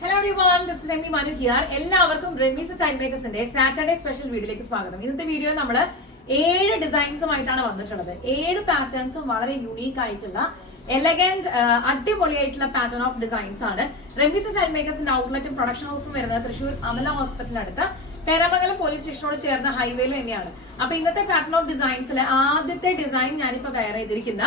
Hello everyone this Rami Manu here എല്ലാവർക്കും Remees time മേക്കേഴ്സിന്റെ Saturday special വീഡിയോയിലേക്ക് സ്വാഗതം. ഇന്നത്തെ വീഡിയോ നമ്മൾ ഏഴ് ഡിസൈൻസുമായിട്ടാണ് വന്നിട്ടുള്ളത്. ഏഴ് പാറ്റേൺസും വളരെ യുണീക്ക് ആയിട്ടുള്ള എലഗന്റ് അടിപൊളിയായിട്ടുള്ള പാറ്റേൺ ഓഫ് ഡിസൈൻസ് ആണ് റെമീസ് ചൈൽഡ് മേക്കേഴ്സിന്റെ ഔട്ട്ലെറ്റും പ്രൊഡക്ഷൻ ഹൗസും വരുന്നത് തൃശൂർ അമല ഹോസ്പിറ്റലിനടുത്ത് പേരമംഗലം പോലീസ് സ്റ്റേഷനോട് ചേർന്ന ഹൈവേയിൽ തന്നെയാണ്. അപ്പൊ ഇന്നത്തെ പാറ്റേൺ ഓഫ് ഡിസൈൻസിലെ ആദ്യത്തെ ഡിസൈൻ ഞാനിപ്പോ വെയർ ചെയ്തിരിക്കുന്ന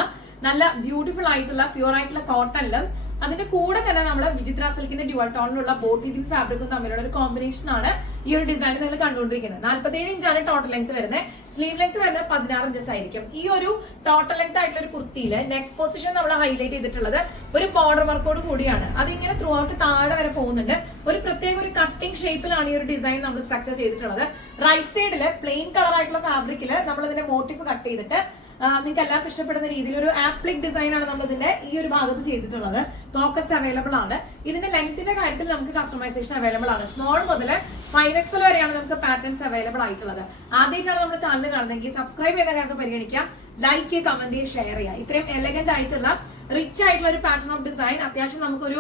നല്ല ബ്യൂട്ടിഫുൾ ആയിട്ടുള്ള പ്യൂർ ആയിട്ടുള്ള കോട്ടണിലും അതിന്റെ കൂടെ തന്നെ നമ്മൾ വിചിത്ര സിൽക്കിന്റെ ഡ്യുവൽ ടോണിലുള്ള ബോട്ടിൽ ഗ്രീൻ ഫാബ്രിക്കും തമ്മിലുള്ള ഒരു കോമ്പിനേഷൻ ആണ് ഈ ഒരു ഡിസൈൻ നിങ്ങൾ കണ്ടുകൊണ്ടിരിക്കുന്നത്. നാല്പത്തേഴ് ഇഞ്ചാണ് ടോട്ടൽ ലെങ്ത് വരുന്നത്. സ്ലീവ് ലെങ്ത് വരുന്നത് പതിനാറ് ഇഞ്ചസ് ആയിരിക്കും. ഈ ഒരു ടോട്ടൽ ലെങ്ത് ആയിട്ടുള്ള ഒരു കുർത്തിയിൽ നെക്ക് പൊസിഷൻ നമ്മൾ ഹൈലൈറ്റ് ചെയ്തിട്ടുള്ളത് ഒരു ബോർഡർ വർക്കോട് കൂടിയാണ്. അതിങ്ങനെ ത്രൂ ഔട്ട് താഴെ വരെ പോകുന്നുണ്ട്. ഒരു പ്രത്യേക ഒരു കട്ടിംഗ് ഷേപ്പിലാണ് ഈ ഒരു ഡിസൈൻ നമ്മൾ സ്ട്രക്ചർ ചെയ്തിട്ടുള്ളത്. റൈറ്റ് സൈഡിൽ പ്ലെയിൻ കളർ ആയിട്ടുള്ള ഫാബ്രിക്കിൽ നമ്മൾ അതിന്റെ മോട്ടീഫ് കട്ട് ചെയ്തിട്ട് നിങ്ങൾക്ക് എല്ലാവർക്കും ഇഷ്ടപ്പെടുന്ന രീതിയിൽ ഒരു ആപ്ലിക് ഡിസൈൻ ആണ് നമ്മൾ ഇതിന്റെ ഈ ഒരു ഭാഗത്ത് ചെയ്തിട്ടുള്ളത്. പോക്കറ്റ്സ് അവൈലബിൾ ആണ്. ഇതിന്റെ ലെങ്ത്തിന്റെ കാര്യത്തിൽ നമുക്ക് കസ്റ്റമൈസേഷൻ അവൈലബിൾ ആണ്. സ്മോൾ മുതൽ ഫൈവ് എക്സൽ വരെയാണ് നമുക്ക് പാറ്റേൺസ് അവൈലബിൾ ആയിട്ടുള്ളത്. ആദ്യമായിട്ടാണ് നമ്മുടെ ചാനൽ കാണുന്നതെങ്കിൽ സബ്സ്ക്രൈബ് ചെയ്ത കാര്യത്തിൽ പരിഗണിക്കുക. ലൈക്ക് കമന്റ് ചെയ്യുക ഷെയർ ചെയ്യുക. ഇത്രയും എലഗന്റ് ആയിട്ടുള്ള റിച്ച് ആയിട്ടുള്ള ഒരു പാറ്റേൺ ഓഫ് ഡിസൈൻ അത്യാവശ്യം നമുക്കൊരു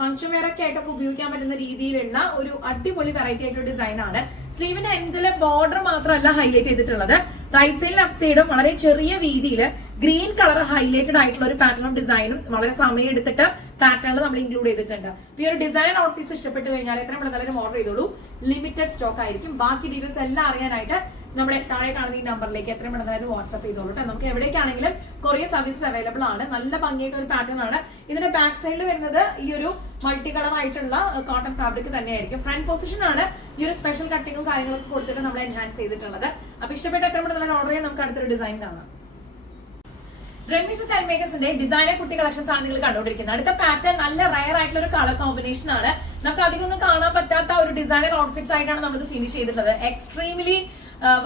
ഫംഗ്ഷൻ വെയർ ഒക്കെ ആയിട്ടൊക്കെ ഉപയോഗിക്കാൻ പറ്റുന്ന രീതിയിലുള്ള ഒരു അടിപൊളി വെറൈറ്റി ആയിട്ടുള്ള ഡിസൈൻ ആണ്. സ്ലീവിന്റെ എൻഡിലെ ബോർഡർ മാത്രമല്ല ഹൈലൈറ്റ് ചെയ്തിട്ടുള്ളത്. റൈറ്റ് സൈഡ് ലെഫ്റ്റ് സൈഡും വളരെ ചെറിയ രീതിയിൽ ഗ്രീൻ കളർ ഹൈലൈറ്റഡ് ആയിട്ടുള്ള ഒരു പാറ്റേൺ ഓഫ് ഡിസൈനും വളരെ സമയം എടുത്തിട്ട് പാറ്റേണിൽ നമ്മൾ ഇൻക്ലൂഡ് ചെയ്തിട്ടുണ്ട്. ഈ ഒരു ഡിസൈൻ ഓഫീസ് ഇഷ്ടപ്പെട്ട് കഴിഞ്ഞാൽ എത്രയും പെട്ടെന്ന് ഓർഡർ ചെയ്തോളൂ. ലിമിറ്റഡ് സ്റ്റോക്ക് ആയിരിക്കും. ബാക്കി ഡീറ്റെയിൽസ് എല്ലാം അറിയാനായിട്ട് നമ്മുടെ താഴെ കാണുന്ന ഈ നമ്പറിലേക്ക് എത്ര മണിതായാലും വാട്സ്ആപ്പ് ചെയ്തോളൂ കേട്ടോ നമുക്ക് എവിടേക്കാണെങ്കിലും കൊറിയർ സർവീസസ് അവൈലബിൾ ആണ്. നല്ല ഭംഗിയായിട്ട് ഒരു പാറ്റേൺ ആണ്. ഇതിന്റെ ബാക്ക് സൈഡിൽ വരുന്നത് ഈ ഒരു മൾട്ടി കളർ ആയിട്ടുള്ള കോട്ടൺ ഫാബ്രിക് തന്നെയായിരിക്കും. ഫ്രണ്ട് പൊസിഷൻ ആണ് ഈ ഒരു സ്പെഷ്യൽ കട്ടിങ്ങും കാര്യങ്ങളൊക്കെ കൊടുത്തിട്ട് നമ്മൾ എൻഹാൻസ് ചെയ്തിട്ടുള്ളത്. അപ്പൊ ഇഷ്ടപ്പെട്ട എത്ര മണിതായാലും ഓർഡർ ചെയ്യാൻ നമുക്ക് അടുത്തൊരു ഡിസൈൻ കാണാം. റെമിസ് സ്റ്റൈൽ മേക്കേഴ്സിന്റെ ഡിസൈനർ കുട്ടി കളക്ഷൻസ് ആണ് നിങ്ങൾ കണ്ടുകൊണ്ടിരിക്കുന്നത്. അടുത്ത പാറ്റേൺ നല്ല റയർ ആയിട്ടുള്ള ഒരു കളർ കോമ്പിനേഷൻ ആണ്. നമുക്ക് അധികം ഒന്നും കാണാൻ പറ്റാത്ത ഒരു ഡിസൈനർ ഔട്ട്ഫിറ്റ്സ് ആയിട്ടാണ് നമ്മൾ ഫിനിഷ് ചെയ്തിട്ടുള്ളത്. എക്സ്ട്രീംലി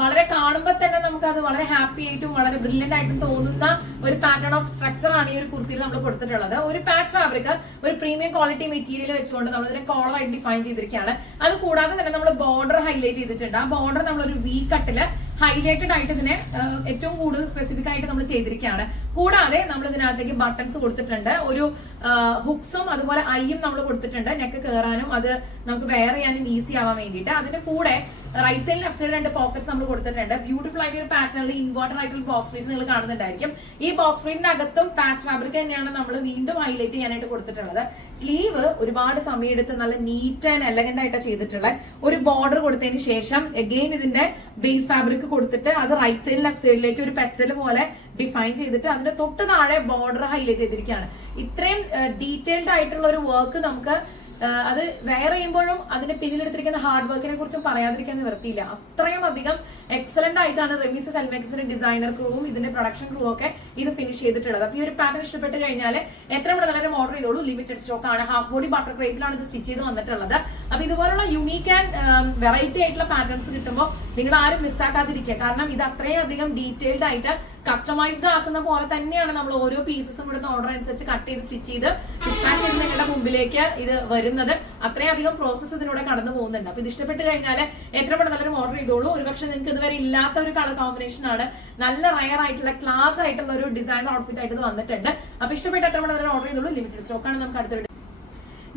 വളരെ കാണുമ്പോൾ തന്നെ നമുക്ക് അത് വളരെ ഹാപ്പി ആയിട്ടും വളരെ ബ്രില്യന്റ് ആയിട്ടും തോന്നുന്ന ഒരു പാറ്റേൺ ഓഫ് സ്ട്രക്ചർ ആണ് ഈ ഒരു കുർത്തിയിൽ നമ്മൾ കൊടുത്തിട്ടുള്ളത്. ഒരു പാച്ച് ഫാബ്രിക് ഒരു പ്രീമിയം ക്വാളിറ്റി മെറ്റീരിയൽ വെച്ചുകൊണ്ട് നമ്മൾ ഇതിനെ കോളർ ആയിട്ട് ഡിഫൈൻ ചെയ്തിരിക്കുകയാണ്. അത് കൂടാതെ തന്നെ നമ്മൾ ബോർഡർ ഹൈലൈറ്റ് ചെയ്തിട്ടുണ്ട്. ആ ബോർഡർ നമ്മൾ ഒരു വി കട്ടിൽ ഹൈലൈറ്റഡ് ആയിട്ട് ഇതിനെ ഏറ്റവും കൂടുതൽ സ്പെസിഫിക് ആയിട്ട് നമ്മൾ ചെയ്തിരിക്കുകയാണ്. കൂടാതെ നമ്മൾ ഇതിനകത്തേക്ക് ബട്ടൺസ് കൊടുത്തിട്ടുണ്ട്. ഒരു ഹുക്സും അതുപോലെ ഐയും നമ്മൾ കൊടുത്തിട്ടുണ്ട്. നെക്ക് കയറാനും അത് നമുക്ക് വെയർ ചെയ്യാനും ഈസി ആവാൻ വേണ്ടിയിട്ട്. അതിന്റെ കൂടെ റൈറ്റ് സൈഡ് ലെഫ്റ്റ് സൈഡ് രണ്ട് പോക്കറ്റ്സ് നമ്മൾ കൊടുത്തിട്ടുണ്ട്. ബ്യൂട്ടിഫുൾ ആയിട്ട് ഒരു പാറ്റേണിൽ ഇൻവേർട്ടർ ആയിട്ടുള്ള ബോക്സ് പ്രിന്റ് നിങ്ങൾ കാണുന്നുണ്ടായിരിക്കും. ഈ ബോക്സ് പ്രിന്റിന്റെ അകത്തും പാച്ച് ഫാബ്രിക് തന്നെയാണ് നമ്മൾ വീണ്ടും ഹൈലൈറ്റ് ചെയ്യാനായിട്ട് കൊടുത്തിട്ടുള്ളത്. സ്ലീവ് ഒരുപാട് സമയം എടുത്ത് നല്ല നീറ്റ് ആൻഡ് എലഗന്റ് ആയിട്ട് ചെയ്തിട്ടുള്ള ഒരു ബോർഡർ കൊടുത്തതിന് ശേഷം എഗെയിൻ ഇതിന്റെ ബേസ് ഫാബ്രിക് കൊടുത്തിട്ട് അത് റൈറ്റ് സൈഡ് ലെഫ്റ്റ് സൈഡിലേക്ക് ഒരു പെറ്റൽ പോലെ ഡിഫൈൻ ചെയ്തിട്ട് അതിന്റെ തൊട്ട് താഴെ ബോർഡർ ഹൈലൈറ്റ് ചെയ്തിരിക്കുകയാണ്. ഇത്രയും ഡീറ്റെയിൽഡ് ആയിട്ടുള്ള ഒരു വർക്ക് നമുക്ക് അത് വെയർ ചെയ്യുമ്പോഴും അതിന്റെ പിന്നിലെടുത്തിരിക്കുന്ന ഹാർഡ് വർക്കിനെ കുറിച്ചും പറയാതിരിക്കാൻ നിവർത്തിയില്ല അത്രയും അധികം എക്സലന്റ് ആയിട്ടാണ് റെമീസ് സെൽമേക്സിന്റെ ഡിസൈനർ ക്രൂവും ഇതിന്റെ പ്രൊഡക്ഷൻ ക്രൂ ഒക്കെ ഇത് ഫിനിഷ് ചെയ്തിട്ടുള്ളത്. അപ്പൊ ഈ ഒരു പാറ്റേൺ ഇഷ്ടപ്പെട്ട് കഴിഞ്ഞാൽ എത്ര നല്ല ഓർഡർ ചെയ്തോളൂ. ലിമിറ്റഡ് സ്റ്റോക്ക് ആണ്. ഹാഫ് ബോഡി ബട്ടർ ക്രേപ്പിലാണ് ഇത് സ്റ്റിച്ച് ചെയ്ത് വന്നിട്ടുള്ളത്. അപ്പൊ ഇതുപോലുള്ള യുണീക്ക് ആൻഡ് വെറൈറ്റി ആയിട്ടുള്ള പാറ്റേൺസ് കിട്ടുമ്പോൾ നിങ്ങൾ ആരും മിസ്സാക്കാതിരിക്കുക കാരണം ഇത് അത്രയും അധികം ഡീറ്റെയിൽഡ് ആയിട്ട് കസ്റ്റമൈസ്ഡ് ആക്കുന്ന പോലെ തന്നെയാണ് നമ്മൾ ഓരോ പീസസും ഇവിടുന്ന് ഓർഡർ അനുസരിച്ച് കട്ട് ചെയ്ത് സ്റ്റിച്ച് ചെയ്ത് ഡിസ്പാച്ച് ചെയ്ത് നിങ്ങളുടെ മുമ്പിലേക്ക് ഇത് വരുന്നത്. അത്രയധികം പ്രോസസ്സ് ഇതിലൂടെ കടന്നു പോകുന്നുണ്ട്. അപ്പൊ ഇത് ഇഷ്ടപ്പെട്ട് കഴിഞ്ഞാൽ എത്ര പെട്ടെന്ന് നല്ലൊരു ഓർഡർ ചെയ്തോളൂ. ഒരുപക്ഷെ നിങ്ങൾക്ക് ഇതുവരെ ഇല്ലാത്ത ഒരു കളർ കോമ്പിനേഷൻ ആണ് നല്ല റയർ ആയിട്ടുള്ള ക്ലാസ് ആയിട്ടുള്ള ഒരു ഡിസൈൻ ഔട്ട്ഫിറ്റ് ആയിട്ട് ഇത് വന്നിട്ടുണ്ട്. അപ്പൊ ഇഷ്ടപ്പെട്ട് എത്ര പെട്ടെന്ന് ഓർഡർ ചെയ്തോളൂ. ലിമിറ്റഡ് സ്റ്റോക്ക് ആണ്. നമുക്ക് അടുത്ത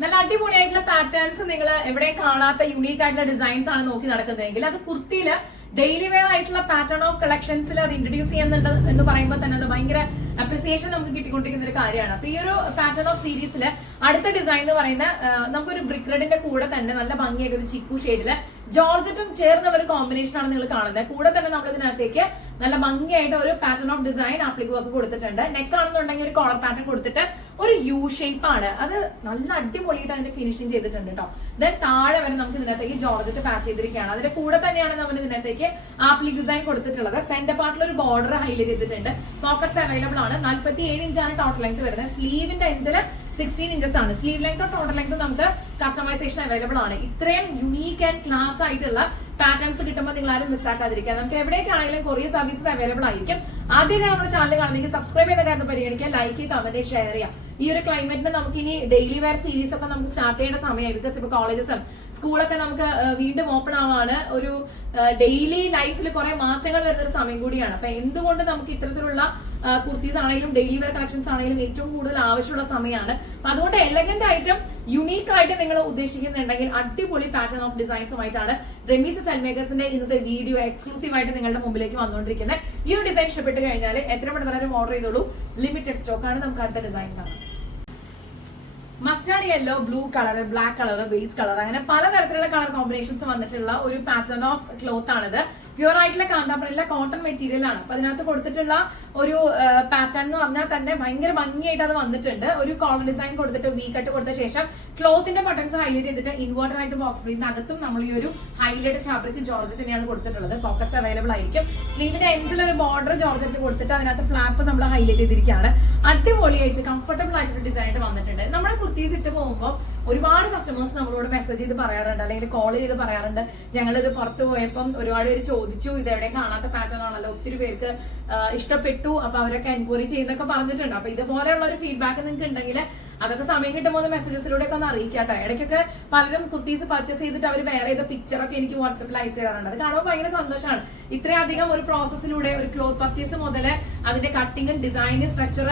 നല്ല അടിപൊളിയായിട്ടുള്ള പാറ്റേൺസ് നിങ്ങൾ എവിടെ കാണാത്ത യുണീക്ക് ആയിട്ടുള്ള ഡിസൈൻസ് ആണ് നോക്കി നടക്കുന്നതെങ്കിൽ അത് കുർത്തിയിൽ ഡെയിലി വെയർ ആയിട്ടുള്ള പാറ്റേൺ ഓഫ് കളക്ഷൻസിൽ അത് ഇൻട്രൊഡ്യൂസ് ചെയ്യുന്നുണ്ട് എന്ന് പറയുമ്പോൾ തന്നെ അത് ഭയങ്കര അപ്രിസിയേഷൻ നമുക്ക് കിട്ടിക്കൊണ്ടിരിക്കുന്ന ഒരു കാര്യമാണ്. അപ്പൊ ഈ ഒരു പാറ്റേൺ ഓഫ് സീരീസിൽ അടുത്ത ഡിസൈൻ എന്ന് പറയുന്ന നമുക്കൊരു ബ്രിക്ക് റെഡിന്റെ കൂടെ തന്നെ നല്ല ഭംഗിയായിട്ട് ഒരു ചിക്കു ഷെയ്ഡിൽ ജോർജറ്റും ചേർന്നുള്ള ഒരു കോമ്പിനേഷൻ ആണ് നിങ്ങൾ കാണുന്നത് കൂടെ തന്നെ നമ്മൾ ഇതിനകത്തേക്ക് നല്ല ഭംഗിയായിട്ട് ഒരു pattern of design applique work കൊടുത്തിട്ടുണ്ട്. നെക്ക് ആണെന്നുണ്ടെങ്കിൽ ഒരു കോളർ പാറ്റേൺ കൊടുത്തിട്ട് ഒരു യു ഷേപ്പ് ആണ്. അത് നല്ല അടിപൊളിയായിട്ട് അതിന്റെ ഫിനിഷിങ് ചെയ്തിട്ടുണ്ട് കേട്ടോ ദെൻ താഴെ വരെ നമുക്ക് ഇതിനകത്തേക്ക് ജോർജറ്റ് പാച്ച് ചെയ്തിരിക്കുകയാണ്. അതിന്റെ കൂടെ തന്നെയാണ് നമ്മൾ ഇതിനകത്തേക്ക് ആപ്ലിക് ഡിസൈൻ കൊടുത്തിട്ടുള്ളത്. സെന്റർ പാർട്ടിൽ ഒരു ബോർഡർ ഹൈലൈറ്റ് ചെയ്തിട്ടുണ്ട്. പോക്കറ്റ്സ് അവൈലബിൾ ആണ്. നാൽപ്പത്തി ഏഴ് ഇഞ്ചാണ് ടോട്ടൽ ലെങ്ത് വരുന്നത്. സ്ലീവിന്റെ എഞ്ചിൽ സിക്സ്റ്റീൻ ഇഞ്ചസ് ആണ്. സ്ലീവ് ലെങ്ത് ടോട്ടൽ ലെങ്ത് നമുക്ക് കസ്റ്റമൈസേഷൻ അവൈലബിൾ ആണ്. ഇത്രയും യുണീക്ക് ആൻഡ് ക്ലാസ് ആയിട്ടുള്ള പാറ്റേൺസ് കിട്ടുമ്പോൾ നിങ്ങൾ ആരും മിസ്സാക്കാതിരിക്കുക നമുക്ക് എവിടേക്കാണെങ്കിലും കൊറിയർ സർവീസസ് അവൈലബിൾ ആയിരിക്കും. ആദ്യമായിട്ട് നമ്മുടെ ചാനൽ കാണുന്നെങ്കിൽ സബ്സ്ക്രൈബ് ചെയ്ത കാര്യം പരിഗണിക്കുക. ലൈക്ക് കമന്റ് ഷെയർ ചെയ്യുക. ഈ ഒരു ക്ലൈമറ്റിന് നമുക്ക് ഇനി ഡെയിലി വെയർ സീരീസ് ഒക്കെ നമുക്ക് സ്റ്റാർട്ട് ചെയ്യേണ്ട സമയമായി ബിക്കോസ് ഇപ്പൊ കോളേജസും സ്കൂളൊക്കെ നമുക്ക് വീണ്ടും ഓപ്പൺ ആവാണ്. ഒരു ഡെയിലി ലൈഫിൽ കുറെ മാറ്റങ്ങൾ വരുന്ന ഒരു സമയം കൂടിയാണ്. അപ്പൊ എന്തുകൊണ്ട് നമുക്ക് ഇത്തരത്തിലുള്ള കുർത്തീസ് ആണെങ്കിലും ഡെയിലി വെയർ കളക്ഷൻസ് ആണെങ്കിലും ഏറ്റവും കൂടുതൽ ആവശ്യമുള്ള സമയമാണ്. അപ്പൊ അതുകൊണ്ട് എലഗന്റ് ആയിട്ടും യുണീക്ക് ആയിട്ട് നിങ്ങൾ ഉദ്ദേശിക്കുന്നുണ്ടെങ്കിൽ അടിപൊളി പാറ്റേൺ ഓഫ് ഡിസൈൻസുമായിട്ടാണ് റെമീസ് സെൽമേക്കേഴ്സിന്റെ മേക്കേഴ്സിന്റെ ഇന്നത്തെ വീഡിയോ എക്സ്ക്ലൂസീവ് ആയിട്ട് നിങ്ങളുടെ മുമ്പിലേക്ക് വന്നുകൊണ്ടിരിക്കുന്നത്. ഈ ഒരു ഡിസൈൻ ഇഷ്ടപ്പെട്ട് കഴിഞ്ഞാൽ എത്ര പെട്ടെന്ന് ഓർഡർ ചെയ്തോളൂ. ലിമിറ്റഡ് സ്റ്റോക്ക് ആണ്. നമുക്ക് അടുത്ത ഡിസൈൻ കാണാം. Mustard yellow blue colour black colour base colour അങ്ങനെ പലതരത്തിലുള്ള കളർ കോമ്പിനേഷൻസ് വന്നിട്ടുള്ള ഒരു പാറ്റേൺ ഓഫ് ക്ലോത്ത് ആണിത്. പ്യുവർ ആയിട്ടുള്ള കാന്താപ്പുരയിലെ കോട്ടൺ മെറ്റീരിയൽ ആണ്. അപ്പൊ അതിനകത്ത് കൊടുത്തിട്ടുള്ള ഒരു പാറ്റേൺ എന്ന് പറഞ്ഞാൽ തന്നെ ഭയങ്കര ഭംഗിയായിട്ട് അത് വന്നിട്ടുണ്ട്. ഒരു കോളർ ഡിസൈൻ കൊടുത്തിട്ട് വി കട്ട് കൊടുത്ത ശേഷം ക്ലോത്തിന്റെ ബട്ടൺസ് ഹൈലൈറ്റ് ചെയ്തിട്ട് ഇൻവേർട്ടർ ആയിട്ട് ബോക്സ് പ്രിന്റിന് അകത്തും നമ്മൾ ഈ ഒരു ഹൈലൈറ്റ് ഫാബ്രിക് ജോർജറ്റ് തന്നെയാണ് കൊടുത്തിട്ടുള്ളത്. പോക്കറ്റ്സ് അവൈലബിൾ ആയിരിക്കും. സ്ലീവിന്റെ എൻഡിൽ ഒരു ബോർഡർ ജോർജറ്റ് കൊടുത്തിട്ട് അതിനകത്ത് ഫ്ലാപ്പ് നമ്മൾ ഹൈലൈറ്റ് ചെയ്തിരിക്കുകയാണ്. അടിപൊളിയായിട്ട് കംഫർട്ടബിൾ ആയിട്ടൊരു ഡിസൈൻ ആയിട്ട് വന്നിട്ടുണ്ട്. നമ്മുടെ കുർത്തീസ് ഇട്ട് പോകുമ്പോൾ ഒരുപാട് കസ്റ്റമേഴ്സ് നമ്മളോട് മെസ്സേജ് ചെയ്ത് പറയാറുണ്ട് അല്ലെങ്കിൽ കോൾ ചെയ്ത് പറയാറുണ്ട്. ഞങ്ങൾ ഇത് പുറത്ത് പോയപ്പം ഒരുപാട് പേര് ചോദിച്ചു ഇത് എവിടെയും കാണാത്ത പാറ്റേൺ ആണല്ലോ ഒത്തിരി പേർക്ക് ഇഷ്ടപ്പെട്ടു അപ്പൊ അവരൊക്കെ എൻക്വയറി ചെയ്യുന്നൊക്കെ പറഞ്ഞിട്ടുണ്ട്. അപ്പൊ ഇതുപോലെയുള്ള ഒരു ഫീഡ്ബാക്ക് നിങ്ങൾക്ക് ഉണ്ടെങ്കിൽ അതൊക്കെ സമയം കിട്ടുമ്പോൾ മെസ്സേജസിലൂടെ ഒക്കെ ഒന്ന് അറിയിക്കാട്ടോ ഇടയ്ക്കൊക്കെ പലരും കുർത്തീസ് പർച്ചേസ് ചെയ്തിട്ട് അവർ വേറെ ഏത് പിക്ചറൊക്കെ എനിക്ക് വാട്സപ്പിൽ അയച്ചു തരാറുണ്ട്. അത് കാണുമ്പോൾ ഭയങ്കര സന്തോഷമാണ്. ഇത്രയധികം ഒരു പ്രോസസ്സിലൂടെ ഒരു ക്ലോത്ത് പർച്ചേസ് മുതൽ അതിന്റെ cutting design structure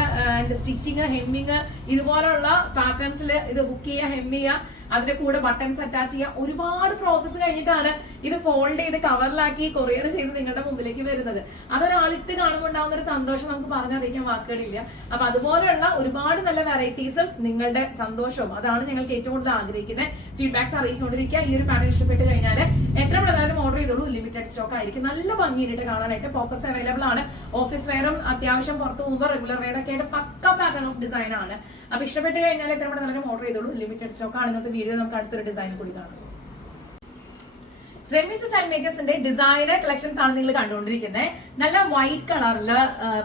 stitching hemming ഇതുപോലുള്ള പാറ്റേൺസിൽ ഇത് ബുക്ക് ചെയ്യുക ഹെം ചെയ്യുക അതിന്റെ കൂടെ ബട്ടൺസ് അറ്റാച്ച് ചെയ്യുക ഒരുപാട് പ്രോസസ്സ് കഴിഞ്ഞിട്ടാണ് ഇത് ഫോൾഡ് ചെയ്ത് കവറിലാക്കി കൊറിയർ ചെയ്ത് നിങ്ങളുടെ മുമ്പിലേക്ക് വരുന്നത്. അതൊരാളിട്ട് കാണുമ്പോൾ ഉണ്ടാകുന്ന ഒരു സന്തോഷം നമുക്ക് പറഞ്ഞറിയിക്കാൻ വാക്കുകളില്ല. അപ്പൊ അതുപോലെയുള്ള ഒരുപാട് നല്ല വെറൈറ്റീസും നിങ്ങളുടെ സന്തോഷവും അതാണ് ഞങ്ങൾക്ക് ഏറ്റവും കൂടുതൽ ആഗ്രഹിക്കുന്നത്. ഫീഡ്ബാക്സ് അറിയിച്ചുകൊണ്ടിരിക്കുക. ഈ ഒരു പാനൽ ഇഷ്ടപ്പെട്ട് കഴിഞ്ഞാൽ എത്ര പ്രധാനം ഓർഡർ ചെയ്തോളൂ? ലിമിറ്റഡ് സ്റ്റോക്ക് ആയിരിക്കും. നല്ല ഭംഗിയായിട്ട് കാണാനായിട്ട് പോക്കസ് അവൈലബിൾ ആണ്. ഓഫീസ് വെയറും അത്യാവശ്യം പുറത്ത് പോകുമ്പോൾ റെഗുലർ വെയർ ഒക്കെ ആയിട്ട് പക്ക പാറ്റേൺ ഓഫ് ഡിസൈൻ ആണ്. അപ്പൊ ഇഷ്ടപ്പെട്ട് കഴിഞ്ഞാൽ എത്ര പ്രധാനം ഓർഡർ ചെയ്തോളൂ? ലിമിറ്റഡ് സ്റ്റോക്ക് ആണ്. ഇന്നത്തെ വീഡിയോ നമുക്ക് അടുത്തൊരു ഡിസൈൻ കൂടി കാണാം. റെമീസ് സ്റ്റൈൽ മേക്കേഴ്സിന്റെ ഡിസൈനർ കളക്ഷൻസ് ആണ് നിങ്ങൾ കണ്ടുകൊണ്ടിരിക്കുന്നത്. നല്ല വൈറ്റ് കളറിൽ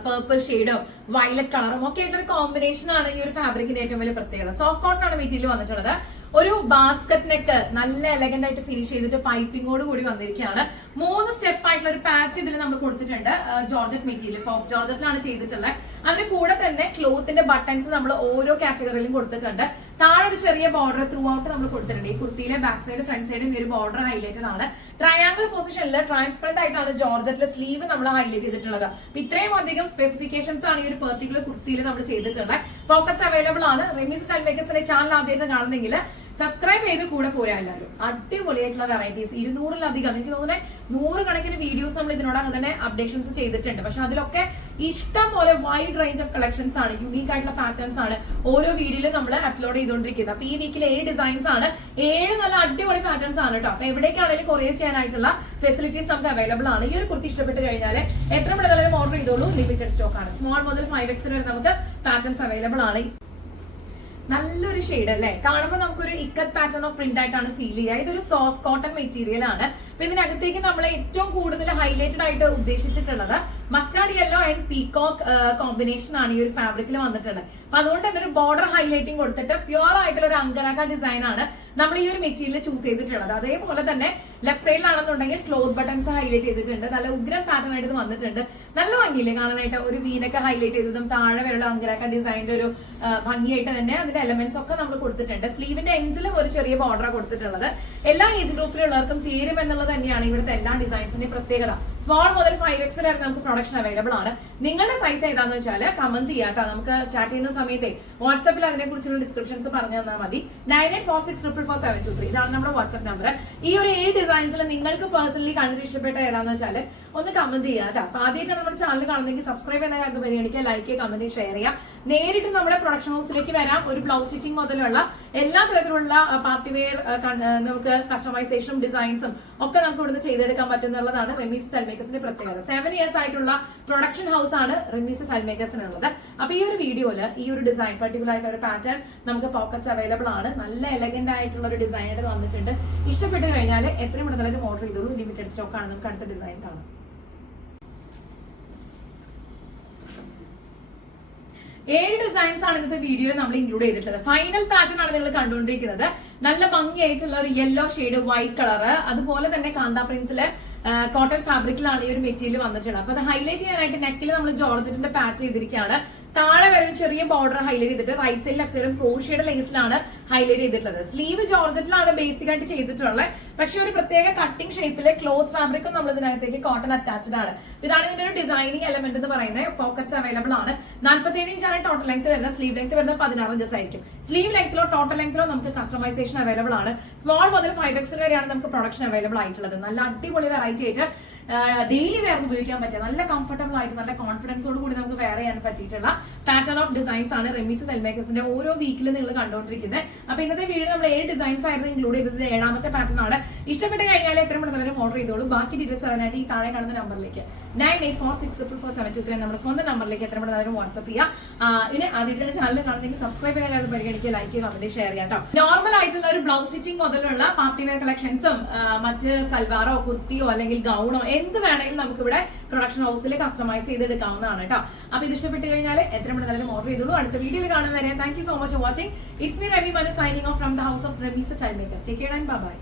പേർപ്പിൾ ഷെയ്ഡും വയലറ്റ് കളറും ഒക്കെ ആയിട്ടൊരു കോമ്പിനേഷൻ ആണ് ഈ ഒരു ഫാബ്രിക്കിന്റെ ഏറ്റവും വലിയ പ്രത്യേകത. സോഫ്റ്റ് കോട്ടൺ ആണ് മെറ്റീരിയൽ വന്നിട്ടുള്ളത്. ഒരു ബാസ്ക്കറ്റ് നെക്ക് നല്ല എലഗന്റ് ആയിട്ട് ഫിനിഷ് ചെയ്തിട്ട് പൈപ്പിങ്ങോട് കൂടി വന്നിരിക്കുകയാണ്. മൂന്ന് സ്റ്റെപ്പ് ആയിട്ടുള്ള ഒരു പാച്ച് ഇതിൽ നമ്മൾ കൊടുത്തിട്ടുണ്ട്. ജോർജറ്റ് മെറ്റീരിയൽ ഫോക്സ് ജോർജറ്റിലാണ് ചെയ്തിട്ടുള്ളത്. അതിന് കൂടെ തന്നെ ക്ലോത്തിന്റെ ബട്ടൺസ് നമ്മൾ ഓരോ കാറ്റഗറിയിലും കൊടുത്തിട്ടുണ്ട്. താഴെ ഒരു ചെറിയ ബോർഡർ ത്രൂ ഔട്ട് നമ്മൾ കൊടുത്തിട്ടുണ്ട്. ഈ കുർത്തിയിലെ ബാക്ക് സൈഡ് ഫ്രണ്ട് സൈഡും ഒരു ബോർഡർ ഹൈലൈറ്റഡ് ആണ്. ട്രയാങ്കിൾ പൊസിഷനിൽ ട്രാൻസ്പെറന്റ് ആയിട്ടാണ് ജോർജറ്റിലെ സ്ലീവ് നമ്മൾ ഹൈലൈറ്റ് ചെയ്തിട്ടുള്ളത്. അപ്പൊ ഇത്രയും അധികം സ്പെസിഫിക്കേഷൻസ് ആണ് ഈ ഒരു പെർട്ടിക്കുലർ കുർത്തിയിൽ നമ്മൾ ചെയ്തിട്ടുള്ളത്. ഫോക്കസ് അവൈലബിൾ ആണ്. റെമീസ് സ്റ്റൈൽ മേക്കേഴ്സിന്റെ ചാനൽ ആദ്യമായിട്ട് കാണുന്നെങ്കിൽ സബ്സ്ക്രൈബ് ചെയ്ത് കൂടെ പോരാ എല്ലാവരും. അടിപൊളിയായിട്ടുള്ള വെറൈറ്റീസ് ഇരുന്നൂറിലധികം. എനിക്ക് തോന്നുന്നത് നൂറ് കണക്കിന് വീഡിയോസ് നമ്മൾ ഇതിനോടകം തന്നെ അപ്ഡേഷൻസ് ചെയ്തിട്ടുണ്ട്. പക്ഷെ അതിലൊക്കെ ഇഷ്ടം പോലെ വൈഡ് റേഞ്ച് ഓഫ് കളക്ഷൻസ് ആണ്. യുണീക് ആയിട്ടുള്ള പാറ്റേൺസ് ആണ് ഓരോ വീഡിയോയിലും നമ്മൾ അപ്ലോഡ് ചെയ്തുകൊണ്ടിരിക്കുന്നത്. അപ്പൊ ഈ വീക്കിൽ ഏഴ് ഡിസൈൻസ് ആണ്. ഏഴ് നല്ല അടിപൊളി പാറ്റേൺസ് ആണ് കേട്ടോ അപ്പൊ എവിടേക്കാണെങ്കിലും കൊറിയർ ചെയ്യാനായിട്ടുള്ള ഫെസിലിറ്റീസ് നമുക്ക് അവൈലബിൾ ആണ്. ഈ ഒരു കുർത്തി ഇഷ്ടപ്പെട്ട് കഴിഞ്ഞാൽ എത്ര പെട്ടെന്ന് ഓർഡർ ചെയ്തോളൂ. ലിമിറ്റഡ് സ്റ്റോക്ക് ആണ്. സ്മോൾ മുതൽ ഫൈവ് എക്സ് വരെ നമുക്ക് പാറ്റേൺസ് അവൈലബിൾ ആണ്. നല്ലൊരു ഷെയ്ഡ് അല്ലേ? കാണുമ്പോൾ നമുക്കൊരു ഇക്കത്ത് പാറ്റേൺ ഓഫ് പ്രിന്റ് ആയിട്ടാണ് ഫീൽ ചെയ്യുക. ഇതൊരു സോഫ്റ്റ് കോട്ടൺ മെറ്റീരിയൽ ആണ്. അപ്പൊ ഇതിനകത്തേക്ക് നമ്മൾ ഏറ്റവും കൂടുതൽ ഹൈലൈറ്റഡ് ആയിട്ട് ഉദ്ദേശിച്ചിട്ടുള്ളത് mustard yellow and peacock combination ആണ് ഈ ഒരു ഫാബ്രിക്കിൽ വന്നിട്ടുള്ളത്. അപ്പൊ അതുകൊണ്ട് തന്നെ ഒരു ബോർഡർ ഹൈലൈറ്റിംഗ് കൊടുത്തിട്ട് പ്യുവർ ആയിട്ടുള്ള ഒരു അങ്കനക ഡിസൈൻ ആണ് നമ്മൾ ഈ ഒരു മെറ്റീരിയൽ ചൂസ് ചെയ്തിട്ടുള്ളത്. അതേപോലെ തന്നെ ലെഫ്റ്റ് സൈഡിലാണെന്നുണ്ടെങ്കിൽ ക്ലോത്ത് ബട്ടൺസ് ഹൈലൈറ്റ് ചെയ്തിട്ടുണ്ട്. നല്ല ഉഗ്രൻ പാറ്റേൺ ആയിട്ട് വന്നിട്ടുണ്ട്. നല്ല ഭംഗിയില്ലേ കാണാനായിട്ട്? ഒരു വീനൊക്കെ ഹൈലൈറ്റ് ചെയ്തതും താഴെ വരെയുള്ള അങ്കരാക്ക ഡിസൈനിന്റെ ഒരു ഭംഗിയായിട്ട് തന്നെ അതിന്റെ എലമെന്റ്സ് ഒക്കെ നമ്മൾ കൊടുത്തിട്ടുണ്ട്. സ്ലീവിന്റെ എഞ്ചിലും ഒരു ചെറിയ ബോർഡറാണ് കൊടുത്തിട്ടുള്ളത്. എല്ലാ ഏജ് ഗ്രൂപ്പിലുള്ളവർക്കും ചേരും എന്നുള്ളത് തന്നെയാണ് ഇവിടുത്തെ എല്ലാ ഡിസൈൻസിന്റെ പ്രത്യേകത. സ്മോൾ മുതൽ ഫൈവ് എക്സ് വരെ നമുക്ക് പ്രൊഡക്ഷൻ അവൈലബിൾ ആണ്. നിങ്ങളുടെ സൈസ് ഏതാന്ന് വെച്ചാൽ കമന്റ് ചെയ്യാട്ടോ. നമുക്ക് ചാറ്റ് ചെയ്യുന്ന സമയത്തെ വാട്സ്ആപ്പിൽ അതിനെ കുറിച്ചുള്ള ഡിസ്ക്രിപ്ഷൻസ് പറഞ്ഞു തന്നാൽ മതി. Nine eight four six triple four seven two three ഇതാണ് നമ്മുടെ വാട്സ്ആപ്പ് നമ്പർ ഈ ഒരു ഏഴ് ഡിസൈൻസിൽ നിങ്ങൾക്ക് പേഴ്സണലി കണ്ടിട്ട് ഇഷ്ടപ്പെട്ട ഏതാന്ന് വെച്ചാൽ ഒന്ന് കമന്റ് ചെയ്യാട്ടോ അപ്പൊ ആദ്യമായിട്ടാണ് നമ്മുടെ ചാനൽ കാണുന്നെങ്കിൽ സബ്സ്ക്രൈബ് ചെയ്യുന്ന കാര്യം പരിഗണിക്കുക ലൈക്ക് ചെയ്യുക കമന്റ് ഷെയർ ചെയ്യുക. നേരിട്ട് നമ്മുടെ പ്രൊഡക്ഷൻ ഹൗസിലേക്ക് വരാം. ഒരു ബ്ലൗസ് സ്റ്റിച്ചിങ് മുതലുള്ള എല്ലാ തരത്തിലുള്ള പാർട്ടി വെയർ നമുക്ക് കസ്റ്റമൈസേഷനും ഡിസൈൻസും ഒക്കെ നമുക്ക് ഇവിടുന്ന് ചെയ്തെടുക്കാൻ പറ്റുന്നുള്ളതാണ് റെമീസ് സെൽമേക്കേഴ്സിന്റെ പ്രത്യേകത. സെവൻ ഇയേഴ്സ് ആയിട്ടുള്ള പ്രൊഡക്ഷൻ ഹൗസ് ആണ് റെമീസ് സെൽമേക്കേഴ്സിനുള്ളത് അപ്പൊ ഈ ഒരു വീഡിയോയിൽ ഈ ഒരു ഡിസൈൻ പർട്ടിക്കുലർ ആയിട്ട് ഒരു പാറ്റേൺ നമുക്ക് പോക്കറ്റ്സ് അവൈലബിൾ ആണ്. നല്ല എലഗന്റ് ആയിട്ടുള്ള ഒരു ഡിസൈൻ ആയിട്ട് വന്നിട്ടുണ്ട്. ഇഷ്ടപ്പെട്ട് കഴിഞ്ഞാൽ എത്രയും പെട്ടെന്ന് ഓർഡർ ചെയ്തോളൂ. ലിമിറ്റഡ് സ്റ്റോക്ക് ആണ്. നമുക്ക് അടുത്ത ഡിസൈൻ കാണാം. ഏഴ് ഡിസൈൻസ് ആണ് ഇന്നത്തെ വീഡിയോയിൽ നമ്മൾ ഇൻക്ലൂഡ് ചെയ്തിട്ടുള്ളത്. ഫൈനൽ പാറ്റേൺ ആണ് നിങ്ങൾ കണ്ടുകൊണ്ടിരിക്കുന്നത്. നല്ല ഭംഗിയായിട്ടുള്ള ഒരു യെല്ലോ ഷെയ്ഡ് വൈറ്റ് കളർ അതുപോലെ തന്നെ കാന്ത പ്രിൻസിലെ കോട്ടൺ ഫാബ്രിക്കിലാണ് ഈ ഒരു മെറ്റീരിയൽ വന്നിട്ടുള്ളത്. അപ്പൊ അത് ഹൈലൈറ്റ് ചെയ്യാനായിട്ട് നെക്കിൽ നമ്മൾ ജോർജറ്റിന്റെ പാച്ച് ചെയ്തിരിക്കുകയാണ്. താഴെ വരെ ഒരു ചെറിയ ബോർഡർ ഹൈലൈറ്റ് ചെയ്തിട്ട് റൈറ്റ് സൈഡ് ലെഫ്റ്റ് സൈഡും ക്രോഷിയുടെ ലേസിലാണ് ഹൈലൈറ്റ് ചെയ്തിട്ടുള്ളത്. സ്ലീവ് ജോർജറ്റിലാണ് ബേസിക് ആയിട്ട് ചെയ്തിട്ടുള്ളത്. പക്ഷേ ഒരു പ്രത്യേക കട്ടിംഗ് ഷേപ്പിലെ ക്ലോത്ത് ഫാബ്രിക്കും നമ്മൾ ഇതിനകത്തേക്ക് കോട്ടൺ അറ്റാച്ച്ഡ് ആണ്. ഇതാണ് ഇതിന്റെ ഒരു ഡിസൈനിങ് എലമെന്റ് എന്ന് പറയുന്നത്. പോക്കറ്റ്സ് അവൈലബിൾ ആണ്. നാൽപ്പത്തേഴ് ഇഞ്ചാണ് ടോട്ടൽ ലെങ്ത് വരുന്നത്. സ്ലീവ് ലെങ്ത് വരുന്നത് പതിനാറ് ഇഞ്ചസ് ആയിരിക്കും. സ്ലീവ് ലെങ്ത്തിലോ ടോട്ടൽ ലെങ്ത്തിലോ നമുക്ക് കസ്റ്റമൈസേഷൻ അവൈലബിൾ ആണ്. സ്മോൾ മുതൽ ഫൈവ് എക്സിൽ വരെയാണ് നമുക്ക് പ്രൊഡക്ഷൻ അവൈലബിൾ ആയിട്ടുള്ളത്. നല്ല അടിപൊളി വെറൈറ്റി ആയിട്ട് ഡെയിലി വെയർ ഉപയോഗിക്കാൻ പറ്റിയ നല്ല കംഫർട്ടബിൾ ആയിട്ട് നല്ല കോൺഫിഡൻസോട് കൂടി നമുക്ക് വെയർ ചെയ്യാൻ പറ്റിയിട്ടുള്ള പാറ്റേൺ ഓഫ് ഡിസൈൻസ് ആണ് റെമീസ് സെൽമേക്കേഴ്സിന്റെ ഓരോ വീക്കിലും നിങ്ങൾ കണ്ടുകൊണ്ടിരിക്കുന്നത് അപ്പൊ ഇന്നത്തെ വീഡിയോ നമ്മൾ ഏഴ് ഡിസൈൻസ് ആയിരുന്നു ഇൻക്ലൂഡ് ചെയ്തത്. ഏഴാമത്തെ പാറ്റേൺ ആണ്. ഇഷ്ടപ്പെട്ട് കഴിഞ്ഞാൽ എത്രയും പെട്ടെന്ന് ഓർഡർ ചെയ്തോളൂ. ബാക്കി ഡീറ്റെയിൽസ് അറിയാനായിട്ട് ഈ താഴെ കാണുന്ന നമ്പറിലേക്ക് nine eight four six triple four seven two three നമ്മുടെ സ്വന്തം നമ്പറിലേക്ക് എത്രയും പെട്ടെന്ന് വാട്സ്ആപ്പ് ചെയ്യുക ഇനി ആദ്യമായിട്ട് ചാനൽ കാണുന്നെങ്കിൽ സബ്സ്ക്രൈബ് ചെയ്യാൻ പരിഗണിക്കുക. ലൈക്ക് ചെയ്യുക കമന്റ് ഷെയർ ചെയ്യാം കേട്ടോ. നോർമൽ ആയിട്ടുള്ള ഒരു ബ്ലൗസ് സ്റ്റിച്ചിങ് മുതലുള്ള പാർട്ടി വെയർ കളക്ഷൻസും മറ്റ് സൽവാറോ കുർത്തിയോ അല്ലെങ്കിൽ ഗൗണോ എന്ത് വേണമെങ്കിലും നമുക്ക് ഇവിടെ പ്രൊഡക്ഷൻ ഹൗസിൽ കസ്റ്റമൈസ് ചെയ്തെടുക്കാവുന്നതാണ് കേട്ടോ അപ്പൊ ഇത് ഇഷ്ടപ്പെട്ട് കഴിഞ്ഞാൽ എത്ര മണി നേരം ഓർഡർ ചെയ്തോളൂ. അടുത്ത വീഡിയോയിൽ കാണുന്നവരെ വരെ thank you so much watching it's me Ravi Manu signing off from the house of Rabees time makers take care and bye